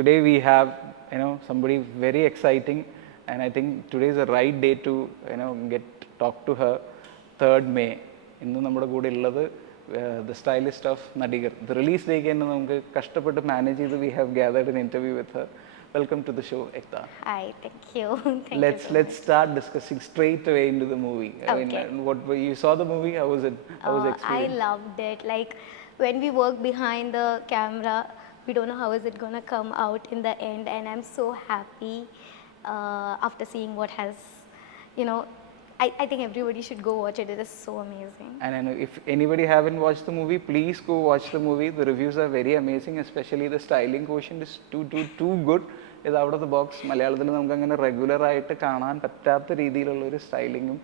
today we have somebody very exciting, and I think today is the right day to get talk to her. 3rd May. ഇന്ന് നമ്മുടെ കൂടെ ഉള്ളത് the stylist of Nadigar. The release day തന്നെ നമുക്ക് കഷ്ടപ്പെട്ട് manage ചെയ്ത് we have gathered an interview with her. Welcome to the show, EKTA. Hi, thank you. Let's start discussing straight away into the movie. Okay. I mean, what you saw the movie? How was it? How was the experience? I loved it. Like when we work behind the camera, we don't know how is it gonna come out in the end, and I'm so happy after seeing what has, I think everybody should go watch it. It is so amazing. And I know if anybody haven't watched the movie, please go watch the movie. The reviews are very amazing, especially the styling quotient is too good. It's out of the box. മലയാളത്തിൽ നമുക്ക് അങ്ങനെ regular ആയിട്ട് കാണാൻ പറ്റാത്ത രീതിയിലുള്ള ഒരു സ്റ്റൈലിങ്ങും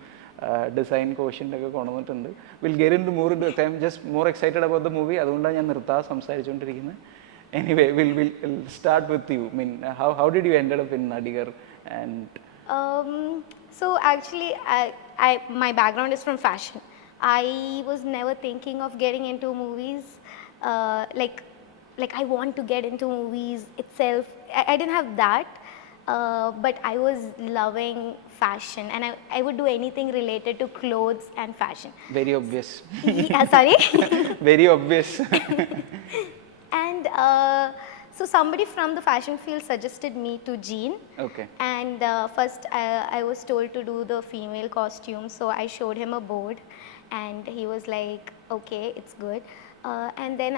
design quotient ഒക്കെ കൊണ്ടുവന്നിട്ടുണ്ട്. Will get into more into just more excited about the movie. അതുകൊണ്ടാണ് ഞാൻ നിർത്താതെ സംസാരിച്ചുകൊണ്ടിരിക്കുന്നത്. Anyway, we'll start with you. I mean, how did you ended up in Nadigar? And so actually, my background is from fashion. I was never thinking of getting into movies. Like I want to get into movies itself. I didn't have that, but I was loving fashion, and I would do anything related to clothes and fashion. Very obvious. Yeah, sorry. Very obvious. And so somebody from the fashion field suggested me to Jean. Okay. And first I was told to do the female costume, so I showed him a board, and he was like, okay, it's good. And then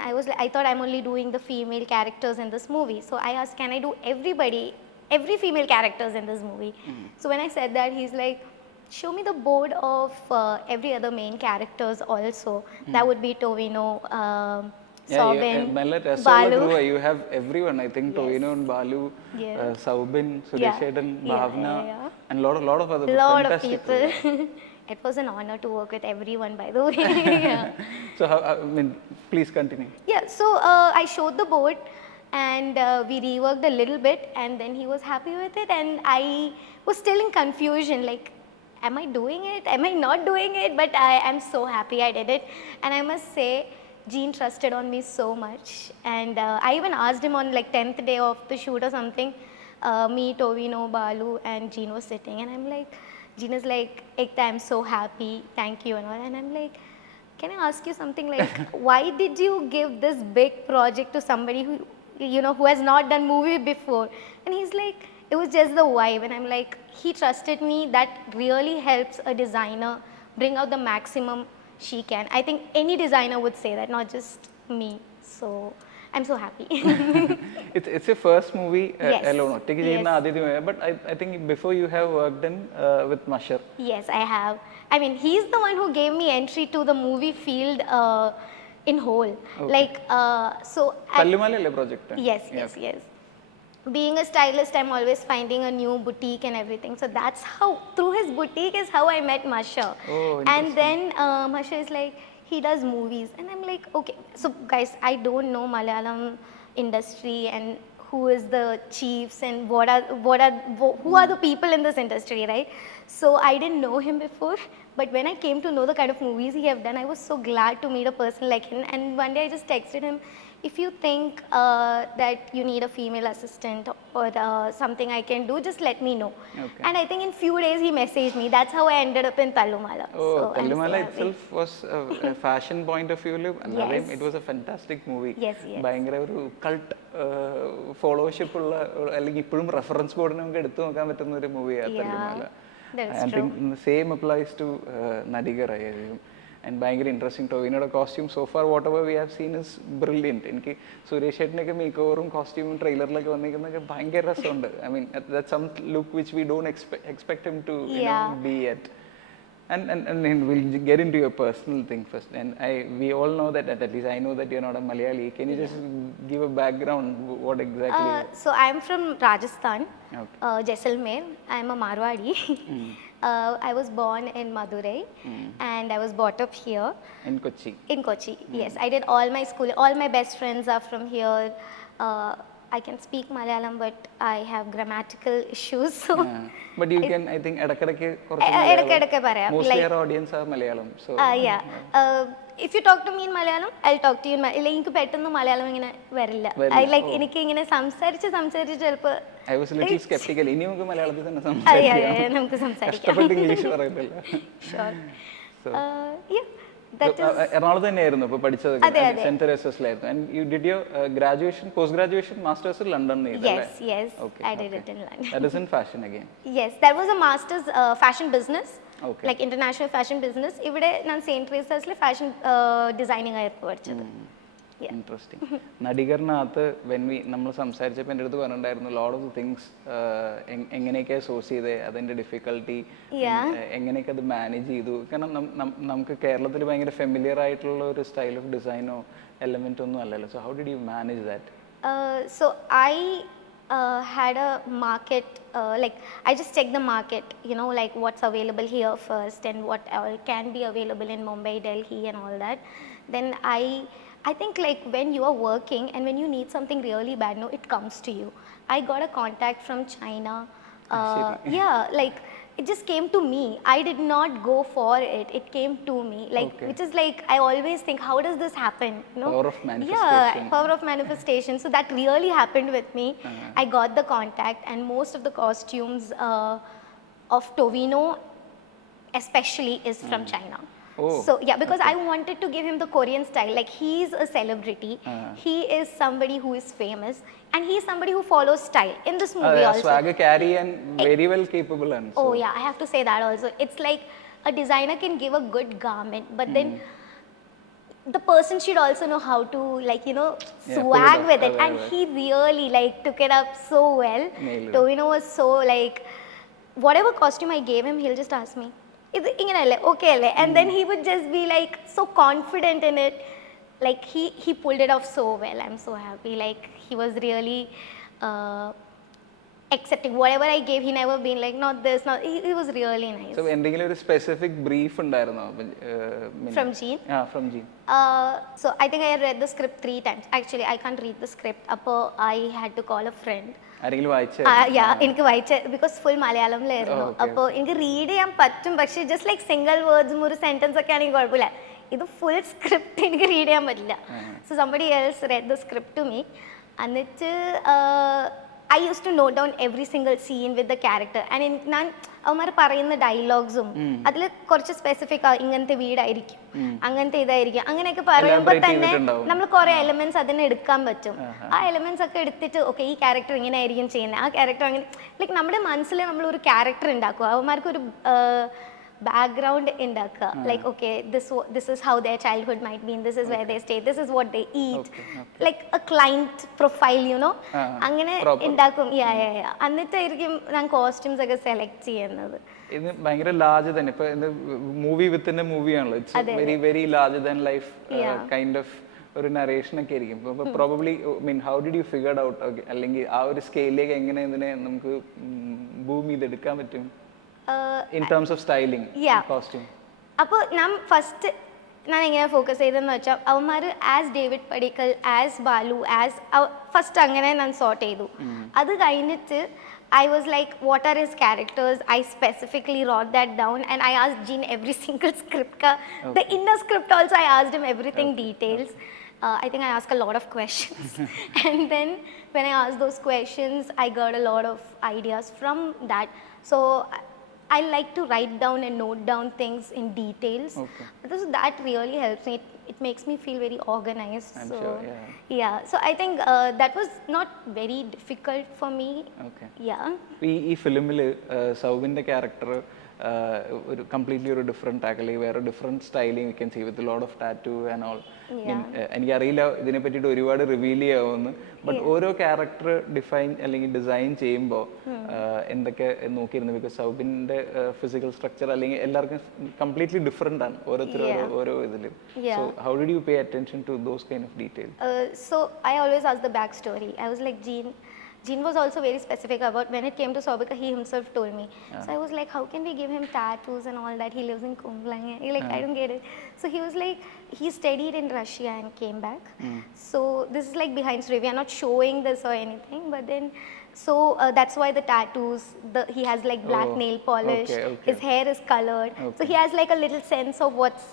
I thought I'm only doing the female characters in this movie. So I asked, can I do every female characters in this movie? So when I said that, he's like, show me the board of every other main characters also. That would be Tovinoya, Saubin, Balu. You have everyone. I think Tovinoya and Balu, Saubin, Suriya, Bhavana, and lot of other lot of fantastic people. It was an honor to work with everyone, by the way. Yeah. So please continue. Yeah, so I showed the board, and we reworked a little bit, and then he was happy with it, and I was still in confusion, like, am I doing it? Am I not doing it? But I am so happy I did it, and I must say, Jean trusted on me so much, and I even asked him on like 10th day of the shoot or something. Me, Tovino, Balu, and Jean was sitting, and I'm like, Jean is like, Ekta, I'm so happy, thank you, and all. And I'm like, can I ask you something? Like, why did you give this big project to somebody who, who has not done movie before? And he's like, it was just the vibe, and I'm like, he trusted me. That really helps a designer bring out the maximum she can. I think any designer would say that, not just me. So I'm so happy. It's your first movie alone. Yes. But I think before you have worked in with Mashar. Yes, I have. I mean, he's the one who gave me entry to the movie field in whole. Okay. Like, so. Tallumalai project. Yes. Being a stylist, I'm always finding a new boutique and everything. So that's how, through his boutique is how I met Masha. Oh, and then Masha is like, he does movies. And I'm like, okay. So guys, I don't know Malayalam industry and who is the chiefs and who are the people in this industry, right? So I didn't know him before. But when I came to know the kind of movies he have done, I was so glad to meet a person like him. And one day I just texted him, if you think that you need a female assistant or something I can do, just let me know. Okay. And I think in few days he messaged me. That's how I ended up in Tallumala. Oh, so Tallumala itself was a fashion point of view. Yes. It was a fantastic movie. Yes. ഭയങ്കര ഒരു cult ഫോളോവർഷിപ്പ് ഉള്ള അല്ലെങ്കിൽ ഇപ്പോഴും reference ബോർഡിന് നമുക്ക് എടുത്തു നോക്കാൻ പറ്റുന്ന ഒരു മൂവിയാണ് Thallumaala. I think the same applies to Nadigar. And ഭയങ്കര ഇൻട്രസ്റ്റിംഗ്. ടോവിനോയുടെ costume so far whatever we have seen is brilliant. എനിക്ക് സുരേഷ് ചേട്ടനൊക്കെ മേക്ക് ഓവറും കോസ്റ്റ്യൂമും ട്രെയിലറിലൊക്കെ വന്നിരിക്കുന്നതൊക്കെ ഭയങ്കര രസമുണ്ട്. I mean that some look which we don't expect him to be at. And we'll get into your personal thing first. And we all know that, at least I know that you're not a Malayali. Can you just give a background? What exactly? So I'm from Rajasthan, okay. Jaisalmer. I'm a Marwadi. I was born in Madurai, and I was brought up here. In Kochi? In Kochi, yes. I did all my school. All my best friends are from here. I can speak Malayalam, but I have grammatical issues. So But you can, I think, ഇടയ്ക്കിടയ്ക്ക് ഇടയ്ക്കിടയ്ക്ക് പറയാം. mostly our audience are Malayalam. So yeah. If you talk to me in Malayalam, I'll talk to you in Malayalam. എനിക്ക് പെട്ടെന്ന് മലയാളം ഇങ്ങനെ വരില്ല. എനിക്ക് ഇങ്ങനെ സംസാരിച്ച് ചിലപ്പോൾ I was a little skeptical. ഇനി നമുക്ക് മലയാളത്തിൽ തന്നെ സംസാരിക്കാം. നമുക്ക് സംസാരിക്കാം. കഷ്ടപ്പെട്ട് ഇംഗ്ലീഷ് പറയത്തില്ല. Sure. എറണാകുളത്ത് തന്നെയായിരുന്നു ഇപ്പോൾ പഠിച്ചത്, saint തെരേസസിലായിരുന്നു. And you did your graduation, post graduation, masters in London. Yes, okay, I did it in London. That is in fashion again. Yes, that was a master's fashion business. Okay. Like international fashion business. ഇവിടെ ഞാൻ Saint തെരേസസിലെ fashion designing ആയിരുന്നു പഠിച്ചത്. Interesting. നടികറിനകത്ത് നമ്മൾ സംസാരിച്ചപ്പോൾ എൻ്റെ അടുത്ത് പറഞ്ഞിട്ടുണ്ടായിരുന്നു lot of things, എങ്ങനെയൊക്കെയാണ് സോഴ്സ് ചെയ്തത്, അതിൻ്റെ ഡിഫിക്കൽട്ടി, എങ്ങനെയൊക്കെ അത് മാനേജ് ചെയ്തു. കാരണം നമുക്ക് കേരളത്തിൽ ഭയങ്കര ഫെമിലിയർ ആയിട്ടുള്ള ഒരു സ്റ്റൈൽ ഓഫ് ഡിസൈനോ എലമെൻ്റ് ഒന്നും അല്ലല്ലോ. So how did you manage that? So I had a market, like I just checked the market, like what's available here first and what all can be available in Mumbai, Delhi and all that. Then I think like when you are working and when you need something really bad, it comes to you. I got a contact from China. Like it just came to me. I did not go for it. It came to me. Like which is like I always think, how does this happen? Power of manifestation. Yeah, power of manifestation. So that really happened with me. I got the contact, and most of the costumes of Tovino especially is from China. So yeah, because I wanted to give him the Korean style. Like he's a celebrity, he is somebody who is famous, and he is somebody who follows style in this movie also. Swagger carry and very well capable. And so. Oh yeah, I have to say that also. It's like a designer can give a good garment, but then the person should also know how to swag with it, and he really took it up so well. Tovino was so whatever costume I gave him, he'll just ask me, okay, and then he would just be so confident in it. Like he pulled it off so well. I'm so happy. Like he was really accepting whatever I gave. He never been like not this, not. He was really nice. So എന്തെങ്കിലും ഒരു specific brief ഉണ്ടായിരുന്നോ from Jean? From Jean. So I think I read the script 3 times. Actually, I can't read the script. Appo I had to call a friend. ആരെങ്കിലും വായിച്ചോ? എനിക്ക് വായിച്ച because full മലയാളത്തിലായിരുന്നു. അപ്പോൾ എനിക്ക് read ചെയ്യാൻ പറ്റും, പക്ഷേ ജസ്റ്റ് ലൈക്ക് സിംഗിൾ വേർഡ്സും ഒരു സെന്റൻസ് ഒക്കെ ആണെങ്കിൽ കുഴപ്പമില്ല. ഇത് ഫുൾ സ്ക്രിപ്റ്റ് എനിക്ക് റീഡ് ചെയ്യാൻ പറ്റില്ല. So somebody else read the script to me. എന്നിട്ട് I used to note down every single scene with the character. And ഞാൻ അവന്മാർ പറയുന്ന ഡയലോഗ്സും അതിൽ കുറച്ച് സ്പെസിഫിക് ഇങ്ങനത്തെ വീടായിരിക്കും, അങ്ങനത്തെ ഇതായിരിക്കും, അങ്ങനെയൊക്കെ പറയുമ്പോൾ തന്നെ നമ്മൾ കുറെ എലമെന്റ്സ് അതിന് എടുക്കാൻ പറ്റും. ആ എലമെന്റ്സ് ഒക്കെ എടുത്തിട്ട് ഓക്കെ ഈ ക്യാരക്ടർ ഇങ്ങനെ ആയിരിക്കും ചെയ്യുന്നത്, ആ ക്യാരക്ടർ അങ്ങനെ ലൈക്ക് നമ്മുടെ മനസ്സിൽ നമ്മൾ ഒരു ക്യാരക്ടർ ഉണ്ടാക്കുക, അവന്മാർക്ക് ഒരു background ഉണ്ടാക്കുക. Like okay, this is how their childhood might be, and this is where they stay, this is what they eat, like a client profile, അങ്ങനെ ഉണ്ടാക്കും. എന്നിട്ടായിരിക്കും ഞാൻ കോസ്റ്റ്യൂംസ് ഒക്കെ സെലക്ട് ചെയ്യുന്നത്. ഇത് ഭയങ്കര ലാർജ് തന്നെ. ഇപ്പൊ മൂവി വിത്തിൻ എ മൂവിയാണല്ലോ. It's very very large than life kind of ഒരു നറേഷൻ ഒക്കെ ആയിരിക്കും. Probably how did you figured out, അല്ലെങ്കിൽ ആ ഒരു സ്കെയിലേക്ക് എങ്ങനെ ഇതിനെ നമുക്ക് ബൂം ചെയ്തെടുക്കാൻ പറ്റും in terms of styling, costume? അപ്പോൾ ഞാൻ എങ്ങനെ ഫോക്കസ് ചെയ്തെന്ന് വെച്ചാൽ അവന്മാർ as David Padikkal, as Balu, as first അങ്ങനെ ഞാൻ സോർട്ട് ചെയ്തു. അത് കഴിഞ്ഞിട്ട് I was like, what are his characters? I specifically wrote that down, and I asked Jean every single script. The inner script also, I asked him everything details. I think I asked a lot of questions. And then when I asked those questions, I got a lot of ideas from that. So I like to write down and note down things in details. Because that really helps me. It makes me feel very organized. I'm sure, yeah. So I think that was not very difficult for me. ഈ ഫിലിമിൽ സൗബിൻ്റെ character ഒരു completely ഒരു different actually, വേറെ different styling you can see with lot of tattoo and all. എനിക്കറിയില്ല ഇതിനെ പറ്റിയിട്ട് ഒരുപാട് റിവീൽ ചെയ്യാവുന്നു. ബട്ട് ഓരോ ക്യാരക്ടർ അല്ലെങ്കിൽ ഡിസൈൻ ചെയ്യുമ്പോൾ എന്തൊക്കെ നോക്കിയിരുന്നു? ബിക്കോസ് സൗബിൻ്റെ ഫിസിക്കൽ സ്ട്രക്ചർ അല്ലെങ്കിൽ എല്ലാവർക്കും കംപ്ലീറ്റ്ലി ഡിഫറെൻ്റ് ആണ് ഓരോരുത്തരും ഓരോ ഇതിലും. So how did you pay attention to those kind of details? So I always ask the back story. I was like, Jean, Jean was also very specific about when it came to Sobika, he himself told me. So I was like, how can we give him tattoos and all that? He lives in Kumblang. Like, I don't get it. So he was like, he studied in Russia and came back. So this is like behind story. We are not showing this or anything, but then, so that's why the tattoos, he has like black nail polish, his hair is colored. So he has like a little sense of what's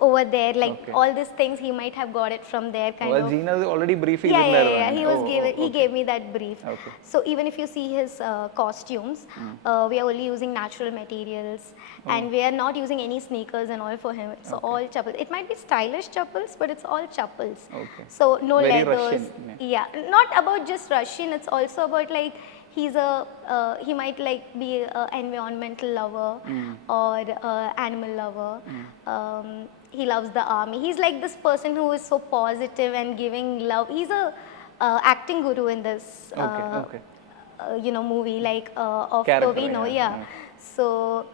over there, like all these things he might have got it from there kind of. Gina already briefed Yeah, he gave me that brief. So even if you see his costumes, we are only using natural materials and we are not using any sneakers and all for him. It's all chappals. It might be stylish chappals, but it's all chappals. So no Very leathers. Russian. Yeah, not about just Russian, it's also about like he's he might like be an environmental lover or animal lover. He loves the army. He's like this person who is so positive and giving love. He's a acting guru in this movie like of Tovinoya. So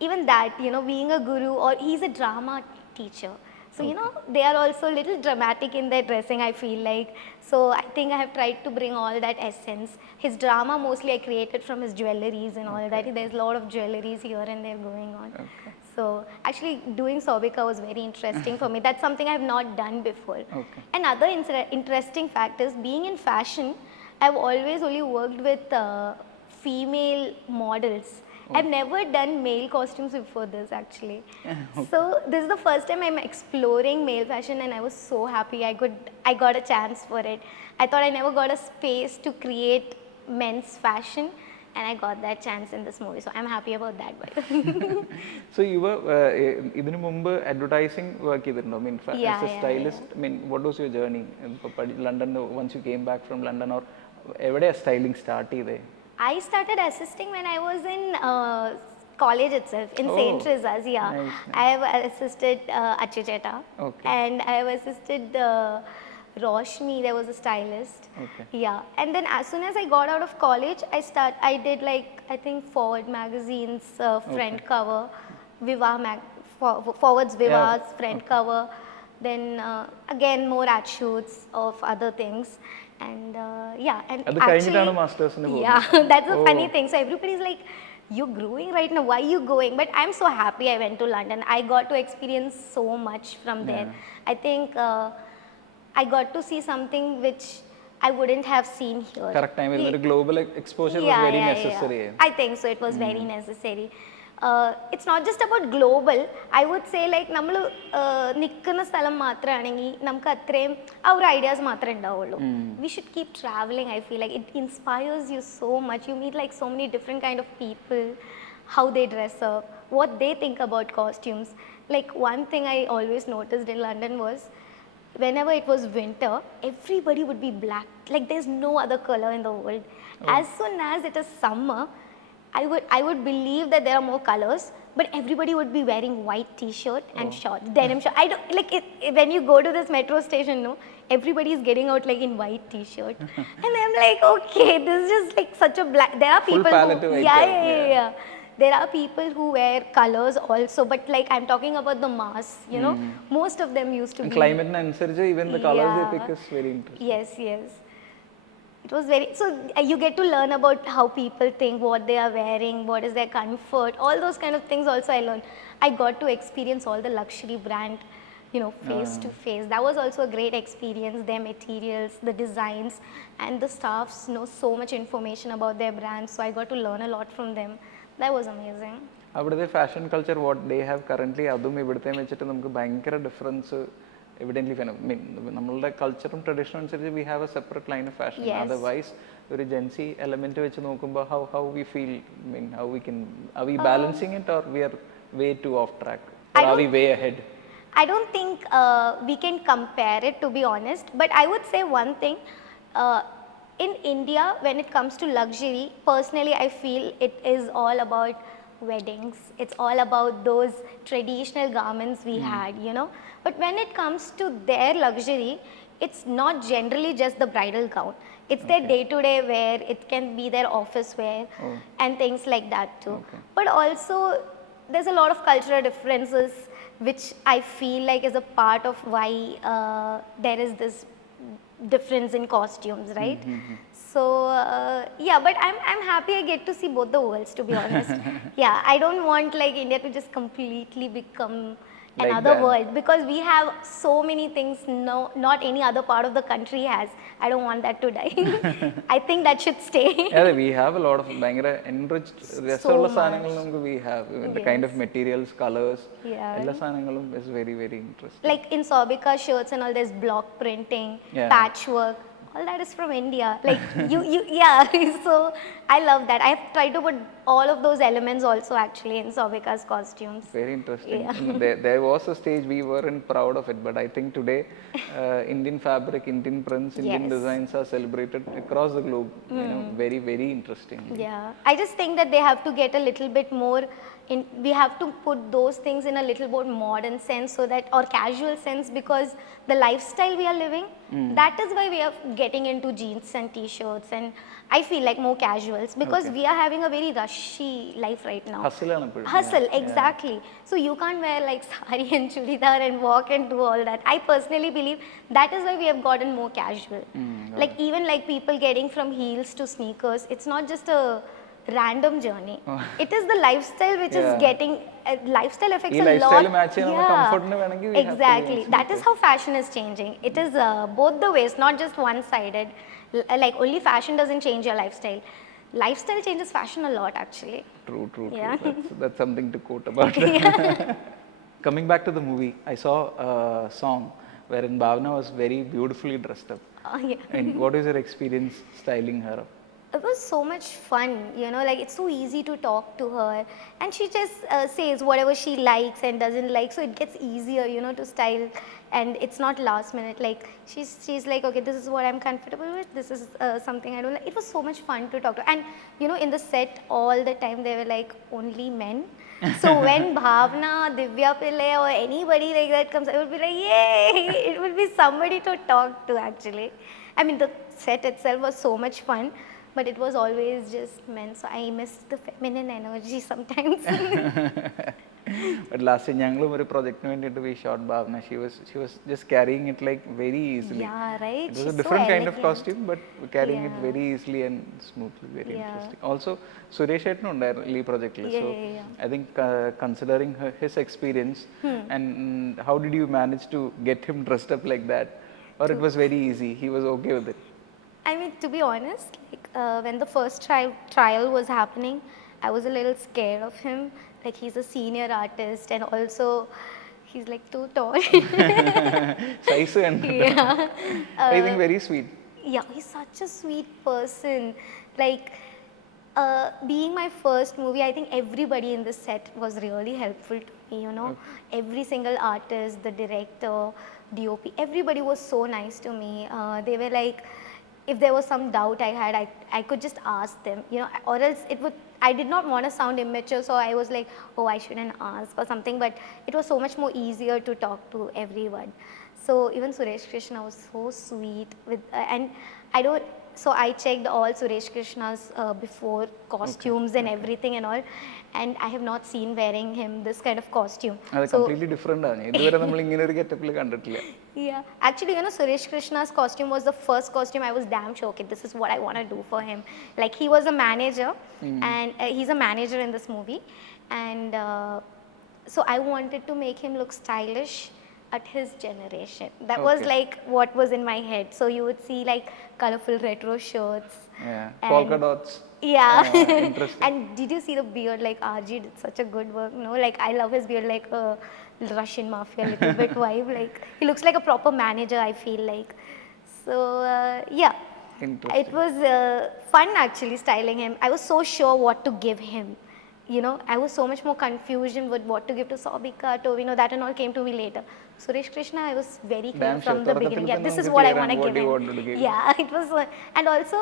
even that, being a guru, or he's a drama teacher. So, they are also a little dramatic in their dressing, I feel like. So, I think I have tried to bring all that essence. His drama mostly I created from his jewelleries and all that. There's a lot of jewelleries here and there going on. So, actually doing Sobika was very interesting for me. That's something I have not done before. Another interesting fact is, being in fashion, I've always only worked with female models. I've never done male costumes before this actually. So this is the first time I'm exploring male fashion and I was so happy I got a chance for it. I thought I never got a space to create men's fashion and I got that chance in this movie. So I'm happy about that. So you were idinu mumbu advertising work as a stylist. I mean, what was your journey in London once you came back from London, or everyday styling started? I started assisting when I was in college itself, in St. Teresa's, Nice. I have assisted Achecheta and I have assisted Roshni, there was a stylist. Yeah, and then as soon as I got out of college, I did like, I think Forward magazine's front cover, Forward's Viva's front cover, then again more ad shoots of other things. And and actually, that's a funny thing. So everybody's like, you're growing right now, why are you going? But I'm so happy I went to London. I got to experience so much from there. I think I got to see something which I wouldn't have seen here. Correct time, the global exposure was very necessary. I think so, it was very necessary. It's not just about global. I would say like nammal nikkunna sthalam mathranengi namukku athrayum our ideas mathram undavullu. We should keep traveling. I feel like it inspires you so much. You meet like so many different kind of people, how they dress up, what they think about costumes. Like one thing I always noticed in London was, whenever it was winter, everybody would be black. Like there's no other color in the world. As soon as it is summer, I would believe that there are more colors, but everybody would be wearing white t-shirt and shorts, denim shorts. I don't like it, when you go to this metro station, no, everybody is getting out like in white t-shirt, and I'm like, okay, this is just like such a black. There are people who, there are people who wear colors also, but like I'm talking about the mass, most of them used to be. Climate and even the colors they pick is very interesting. Yes. It was very, so you get to learn about how people think, what they are wearing, what is their comfort, all those kind of things also I learned. I got to experience all the luxury brand, face to face. That was also a great experience, their materials, the designs, and the staffs know so much information about their brands, so I got to learn a lot from them. That was amazing. Avudethe fashion culture, what they have currently, adum ividuthe vechittu namukku bhayankara difference evidently. I mean, nammude culture and tradition anusarichu we have a separate line of fashion. Otherwise oru Gen Z element vechu nokkumba how we feel, I mean, how we can, are we balancing it, or we are way too off track, or are we way ahead? I don't think we can compare it, to be honest, but I would say one thing. In India, when it comes to luxury, personally I feel it is all about weddings. It's all about those traditional garments we had, But when it comes to their luxury, it's not generally just the bridal gown. It's their day-to-day wear, it can be their office wear and things like that too. But also, there's a lot of cultural differences which I feel like is a part of why there is this difference in costumes, right? So So yeah, but I'm happy I get to see both the worlds, to be honest. Yeah, I don't want like India to just completely become Like another that. world, because we have so many things no not any other part of the country has. I don't want that to die. I think that should stay. Yeah, we have a lot of ഭയങ്കര enriched രസമുള്ള much. സാധനങ്ങൾ നമുക്ക് we have. The kind of materials, colors, Yeah. എല്ലാ സാധനങ്ങളും is very, very interesting. Like in Sobika shirts and all, there's block printing, Yeah. patchwork, all that is from India. Like yeah. So I love that. I've tried to put all of those elements also actually in Sobika's costumes. Very interesting. Yeah. There was a stage we weren't proud of it, but I think today Indian fabric, Indian prints, Indian Yes. designs are celebrated across the globe. You know, very, very interesting. Yeah, I just think that they have to get a little bit more in, we have to put those things in a little more modern sense, so that, or casual sense, because the lifestyle we are living, that is why we are getting into jeans and t-shirts, and I feel like more casuals, because we are having a very rushy life right now. Hustle ആണ് എപ്പോഴും. Hustle, exactly. So you can't wear like sari and chudidar and walk and do all that. I personally believe that is why we have gotten more casual. Like even like people getting from heels to sneakers, it's not just a random journey. It is the lifestyle which is getting, lifestyle affects ഈ a lot. lifestyle match ചെയ്യാൻ നമ്മൾ comfortന് വേണമെങ്കിൽ we have to Exactly. use That is how fashion is changing. It is both the ways, not just one-sided. Like only fashion doesn't change your lifestyle. Lifestyle changes fashion a lot actually. True. Yeah. That's something to quote about. Coming back to the movie, I saw a song wherein Bhavana was very beautifully dressed up. Yeah. And what is your experience styling her up? It was so much fun, you know, like it's so easy to talk to her, and she just says whatever she likes and doesn't like, so it gets easier, you know, to style, and it's not last minute. Like she's like, okay, this is what I'm comfortable with, this is something I don't like. It was so much fun to talk to, and you know, in the set all the time they were like only men. So when Bhavna, Divya Pillai or anybody like that comes, I would be like, yay, it would be somebody to talk to actually. I mean, the set itself was so much fun, but it was always just men, so I missed the feminine energy sometimes. But last year ഞങ്ങളും ഒരു projectന് വേണ്ടിയിട്ട് we shot Bhavana. She was just carrying it like very easily. Yeah, right. It was She's a different so kind of elegant. costume, but carrying it very easily and smoothly. Very interesting. Also, Suresh ഏട്ടനും ഉണ്ടായിരുന്നു ഈ projectല്. So I think considering his experience and how did you manage to get him dressed up like that, or it was very easy? He was okay with it. I mean, to be honest, like when the first trial was happening, I was a little scared of him. Like he's a senior artist, and also he's like too tall. Size and I think very sweet. Yeah, he's such a sweet person. Like being my first movie, I think everybody in the set was really helpful to me, you know. Every single artist, the director, DOP, everybody was so nice to me. They were like, if there was some doubt I had, I could just ask them, you know, or else I did not want to sound immature, so I was like, oh, I shouldn't ask or something, but it was so much more easier to talk to everyone. So even Suresh Krishna was so sweet with, and I don't, so I checked all Suresh Krishna's before costumes and everything and all, and I have not seen wearing him this kind of costume. അത് completely different ആണ്. ഇതുവരെ നമ്മൾ ഇങ്ങനെ ഒരു ഗെറ്റപ്പിൽ കണ്ടിട്ടില്ല. Yeah, actually, you know, Suresh Krishna's costume was the first costume I was damn sure, okay, this is what I want to do for him. Like he was a manager, and he's a manager in this movie, and so I wanted to make him look stylish at his generation. That was like what was in my head. So you would see like colorful retro shirts. Yeah, polka dots. Yeah. Interesting. And did you see the beard? Like RG did such a good work. No, like I love his beard, like a Russian mafia little bit vibe. Like he looks like a proper manager, I feel like. So yeah, it was fun actually styling him. I was so sure what to give him. You know, I was so much more confusion with what to give to Sobika, Tovinoya, that and all came to me later. Suresh Krishna, I was very clear from the beginning. Yeah, this is what I want to give him. Yeah, it was, and also,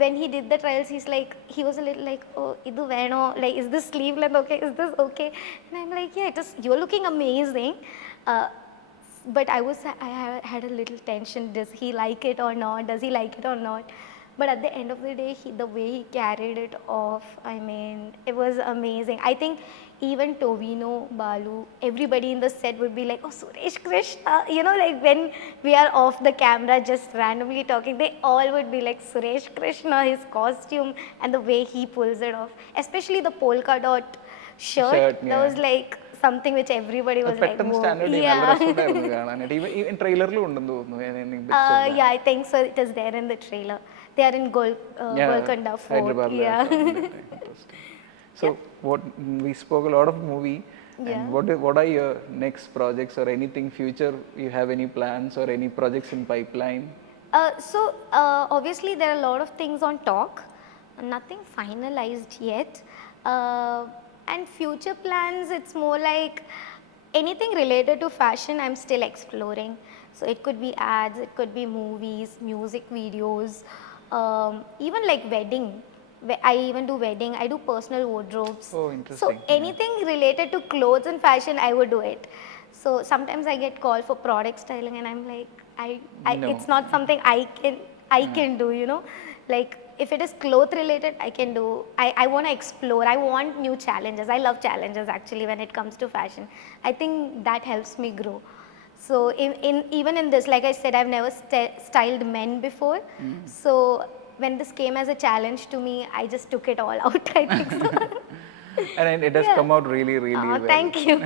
when he did the trials, he was a little like, oh, idu veno, like, is this sleeve length okay? Is this okay? And I'm like, yeah, you're looking amazing. But I had a little tension. Does he like it or not? Does he like it or not? But at the end of the day, the way he carried it off, I mean, it was amazing. I think even Tovino, Balu, everybody in the set would be like, oh, Suresh Krishna. You know, like when we are off the camera just randomly talking, they all would be like, Suresh Krishna, his costume and the way he pulls it off. Especially the polka dot shirt. That was like something which everybody was like, whoa. Yeah. Even trailer ഉണ്ടെന്ന് തോന്നുന്നു. Any bits of that. Yeah, I think so. It is there in the trailer. They are in Golconda Fort. Hyderabad. Yeah. Interesting. So what we spoke a lot of movie. And what are your next projects or anything future? You have any plans or any projects in pipeline? Obviously there are a lot of things on talk, nothing finalized yet. And future plans, it's more like anything related to fashion I'm still exploring. So it could be ads, it could be movies, music videos, even like wedding. I even do wedding, I do personal wardrobes. Oh, interesting. So anything related to clothes and fashion, I would do it. So sometimes I get called for product styling and I'm like, No. it's not something I can do, you know. Like if it is cloth related, I can do. I want to explore. I want new challenges. I love challenges actually when it comes to fashion. I think that helps me grow. So even in this, like I said, I've never styled men before. So when this came as a challenge to me, I just took it all out, I think so. And it has come out really, really well. Thank you.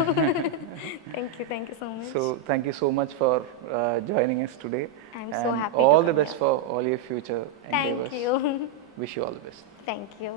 Thank you so much. So thank you so much for joining us today. I'm and so happy all to the come best for all your future endeavors. Thank you. Wish you all the best. Thank you.